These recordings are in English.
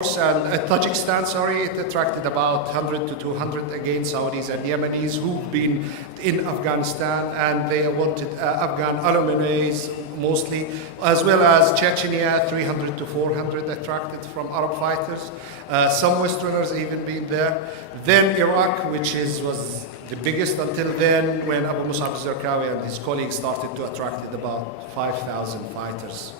And Tajikistan, it attracted about 100 to 200 again Saudis and Yemenis who've been in Afghanistan, and they wanted Afghan alumni mostly, as well as Chechnya, 300 to 400 attracted from Arab fighters. Some Westerners even been there. Then Iraq, which was the biggest until then, when Abu Musab al-Zarqawi and his colleagues started to attract about 5,000 fighters.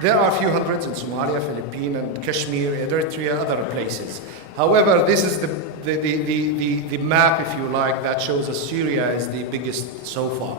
There are a few hundreds in Somalia, Philippines, and Kashmir, Eritrea, other places. However, this is the map, if you like, that shows us Syria is the biggest so far.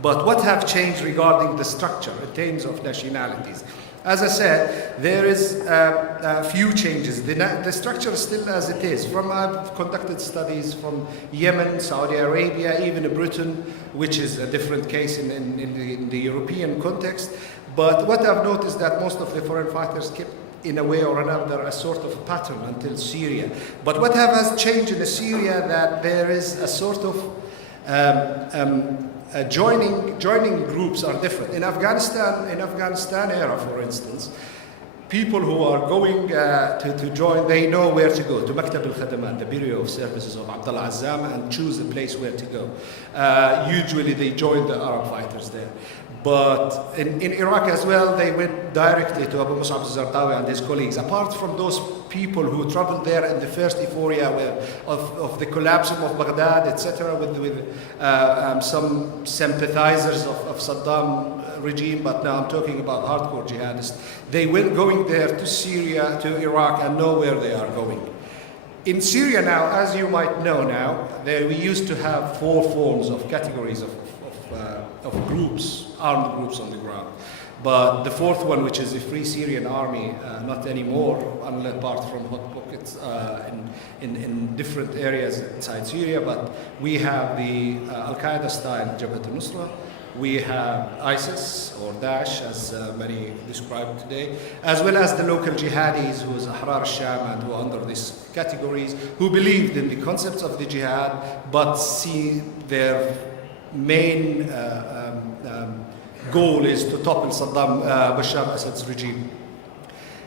But what have changed regarding the structure in terms of nationalities? As I said, there is a few changes. The structure is still as it is. I've conducted studies from Yemen, Saudi Arabia, even Britain, which is a different case in the European context. But what I've noticed that most of the foreign fighters kept, in a way or another, a sort of pattern until Syria. But what has changed in Syria, that there is a sort of joining groups are different. In Afghanistan era, for instance, people who are going to join, they know where to go, to Maktab al-Khadamat, the Bureau of Services of Abdullah Azzam, and choose a place where to go. Usually they join the Arab fighters there. But in Iraq as well, they went directly to Abu Musab al-Zarqawi and his colleagues. Apart from those people who traveled there in the first euphoria of the collapse of Baghdad, etc., with some sympathizers of Saddam regime, but now I'm talking about hardcore jihadists. They went going there to Syria, to Iraq, and know where they are going. In Syria now, as you might know now, we used to have 4 forms of categories of groups, armed groups on the ground. But the 4th one, which is the Free Syrian Army, not anymore, apart from hot pockets in different areas inside Syria. But we have the Al-Qaeda style Jabhat al-Nusra. We have ISIS or Daesh, as many describe today, as well as the local jihadis, who is Ahrar al-Sham, and who are under these categories, who believed in the concepts of the jihad, but see their main goal is to topple Saddam Bashar al-Assad's regime.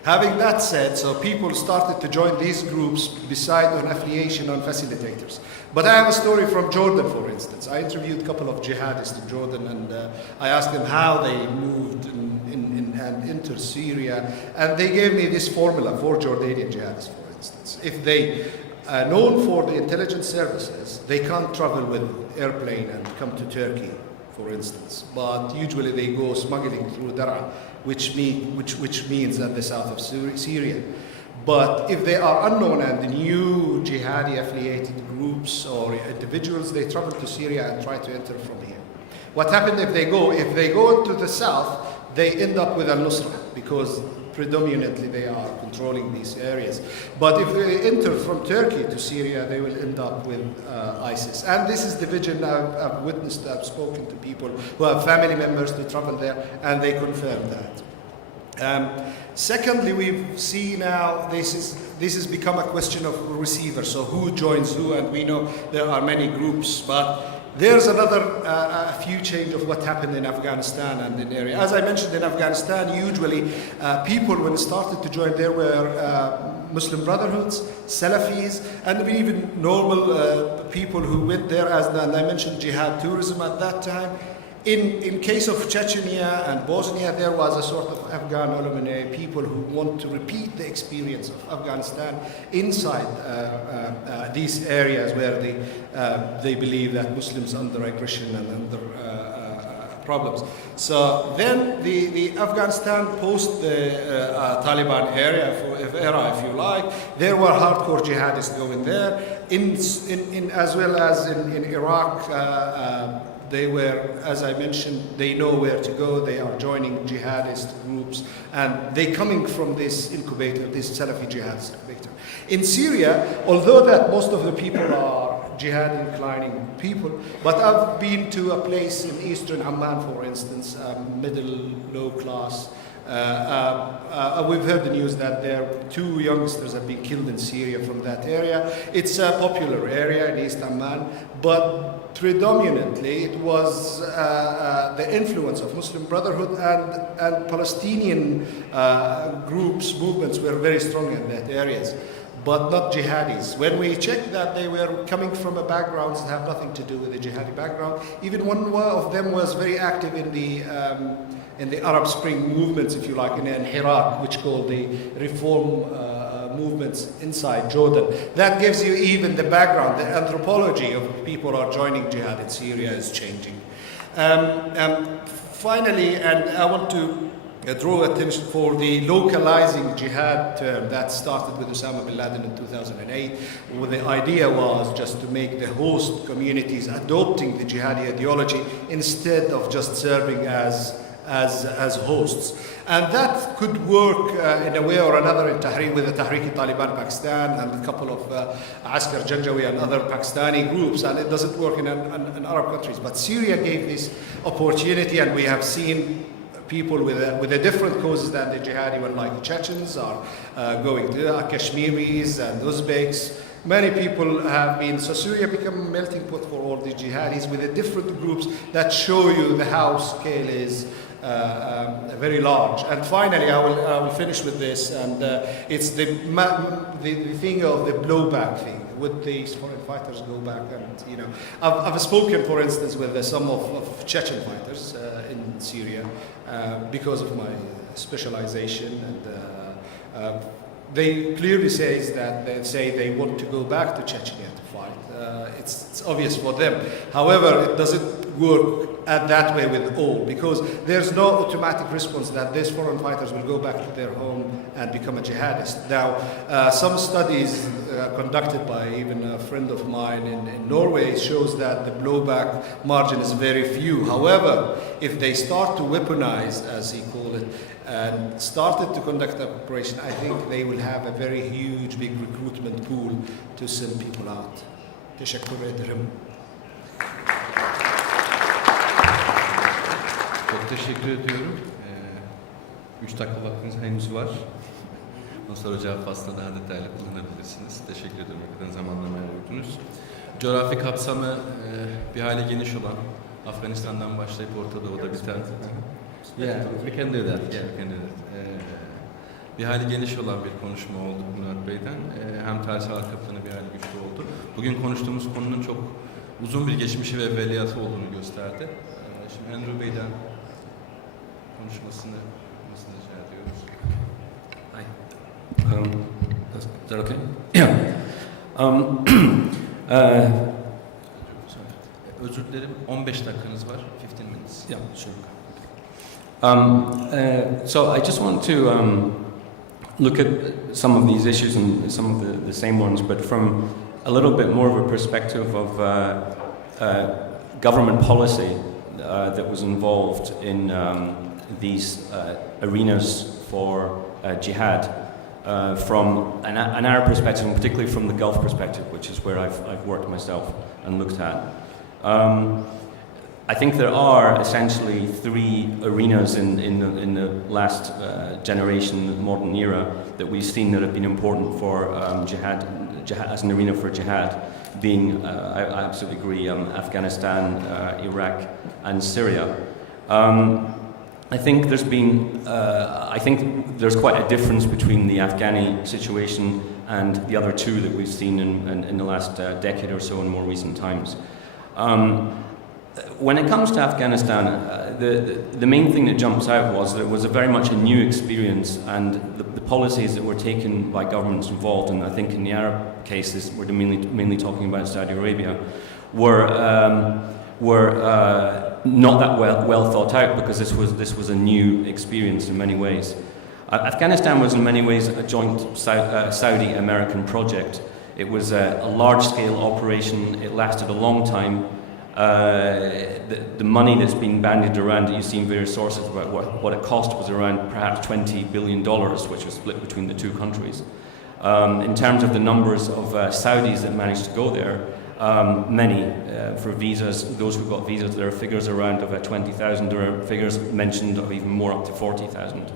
Having that said, so people started to join these groups beside an affiliation on facilitators. But I have a story from Jordan, for instance. I interviewed a couple of jihadists in Jordan, and I asked them how they moved and entered Syria, and they gave me this formula for Jordanian jihadists, for instance. If they are known for the intelligence services, they can't travel with airplane and come to Turkey, for instance. But usually they go smuggling through Daraa, which means at the south of Syria. But if they are unknown and new jihadi affiliated groups or individuals, they travel to Syria and try to enter from here. What happened if they go into the south, they end up with al-Nusra, because predominantly they are controlling these areas. But if they enter from Turkey to Syria, they will end up with ISIS. And this is the vision I've witnessed. I've spoken to people who have family members to travel there, and they confirm that. Secondly, we've seen now this has become a question of receiver. So who joins who, and we know there are many groups, but there's another few change of what happened in Afghanistan and in the area. As I mentioned, in Afghanistan, usually people, when started to join, there were Muslim Brotherhoods, Salafis, and even normal people who went there, as I mentioned, jihad tourism at that time. In case of Chechnya and Bosnia, there was a sort of Afghan alumni, people who want to repeat the experience of Afghanistan inside these areas where they believe that Muslims are under aggression and under problems. So then the Afghanistan post the Taliban era, if you like, there were hardcore jihadists going there. As well as in Iraq, they were, as I mentioned, they know where to go. They are joining jihadist groups, and they coming from this incubator, this Salafi jihadist incubator. In Syria, although that most of the people are jihad-inclining people, but I've been to a place in eastern Amman, for instance, middle, low class, We've heard the news that there 2 youngsters have been killed in Syria from that area. It's a popular area in East Amman, but predominantly it was the influence of Muslim Brotherhood and Palestinian groups, movements were very strong in that areas, but not jihadis. When we checked that, they were coming from a backgrounds that have nothing to do with the jihadi background. Even one of them was very active in the Arab Spring movements, if you like, in Iraq, which called the reform movements inside Jordan. That gives you even the background, the anthropology of people who are joining jihad in Syria is changing. Finally, and I want to draw attention for the localizing jihad term that started with Osama bin Laden in 2008, where the idea was just to make the host communities adopting the jihadi ideology instead of just serving as hosts. And that could work in a way or another in with the Tehrik-e-Taliban Pakistan and a couple of Askar Janjawi and other Pakistani groups, and it doesn't work in Arab countries. But Syria gave this opportunity, and we have seen people with a different causes than the jihadi one, like Chechens are going to Kashmiris and Uzbeks. Many people have been, so Syria become a melting pot for all the jihadis with the different groups that show you the how scale is very large. And finally, I will finish with this, and it's the thing of the blowback thing. Would these foreign fighters go back? And I've spoken, for instance, with some of Chechen fighters in Syria because of my specialization, and they clearly say they want to go back to Chechnya to fight. It's obvious for them. However, it doesn't work that way with all, because there's no automatic response that these foreign fighters will go back to their home and become a jihadist. Now, some studies conducted by even a friend of mine in Norway shows that the blowback margin is very few. However, if they start to weaponize, as he called it, and started to conduct an operation, I think they will have a very huge, big recruitment pool to send people out. Teşekkür ederim. Çok teşekkür ediyorum. 3 dakika vaktiniz henüz var. Ondan sonra cevap aslında daha detaylı kullanabilirsiniz. Teşekkür ederim. Hakikaten zamanlamaya uydunuz. Coğrafi kapsamı bir hali geniş olan, Afganistan'dan başlayıp Orta Doğu'da biten. Yeah, we can do that. Yeah, we can do that. Bir hali geniş olan bir konuşma oldu Murad Bey'den. Hem tarihsel arka bir hali güçlü oldu. Bugün konuştuğumuz konunun çok uzun bir geçmişi ve evveliyatı olduğunu gösterdi. Şimdi Andrew Bey'den konuşmasını rica ediyoruz. Hi. Is that okay? Yeah. Özür dilerim. 15 dakikanız var. 15 minutes. Yeah, sure. So I just want to look at some of these issues and some of the same ones, but from a little bit more of a perspective of government policy that was involved in these arenas for jihad from an Arab perspective, and particularly from the Gulf perspective, which is where I've worked myself and looked at. I think there are essentially 3 arenas in the last generation, modern era, that we've seen that have been important for jihad as an arena for jihad, being, I absolutely agree, Afghanistan, Iraq, and Syria. I think there's quite a difference between the Afghani situation and the other 2 that we've seen in the last decade or so in more recent times. When it comes to Afghanistan, the main thing that jumps out was that it was very much a new experience, and the policies that were taken by governments involved, and I think in the Arab cases, we're mainly talking about Saudi Arabia, were not that well thought out, because this was a new experience in many ways. Afghanistan was in many ways a joint Saudi-American project. It was a large-scale operation. It lasted a long time. The money that's been bandied around, that you see in various sources about what it cost, was around perhaps $20 billion, which was split between the 2 countries. In terms of the numbers of Saudis that managed to go there, many for visas. Those who got visas, there are figures around of 20,000. There are figures mentioned of even more, up to 40,000.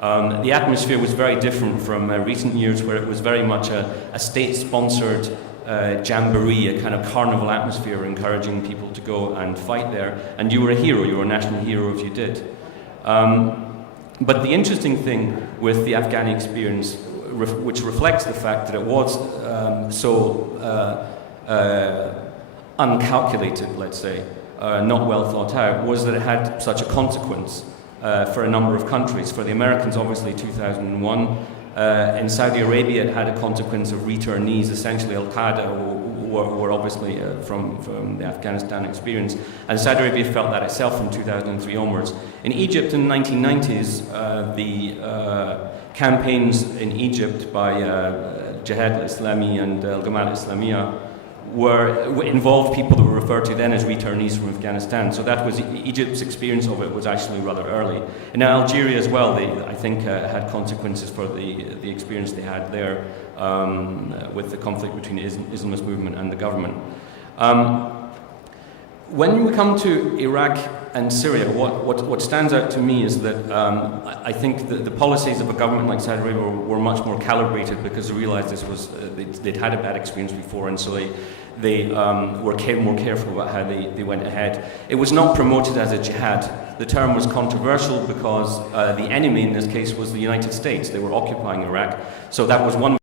The atmosphere was very different from recent years, where it was very much a state-sponsored jamboree, a kind of carnival atmosphere, encouraging people to go and fight there. And you were a hero, you were a national hero if you did. But the interesting thing with the Afghani experience, which reflects the fact that it was uncalculated, let's say, not well thought out, was that it had such a consequence for a number of countries. For the Americans, obviously, 2001. In Saudi Arabia, it had a consequence of returnees, essentially Al-Qaeda, were obviously from the Afghanistan experience. And Saudi Arabia felt that itself from 2003 onwards. In Egypt in the 1990s, the campaigns in Egypt by Jihad al-Islami and Al-Gamal al-Islamiyah involved people that were referred to then as returnees from Afghanistan. So that was Egypt's experience of it was actually rather early. And now Algeria as well, I think had consequences for the experience they had there with the conflict between the Islamist movement and the government. When we come to Iraq and Syria, what stands out to me is that I think the policies of a government like Saudi Arabia were much more calibrated, because they realized this was they'd had a bad experience before, and so they were more careful about how they went ahead. It was not promoted as a jihad. The term was controversial because the enemy in this case was the United States. They were occupying Iraq, so that was one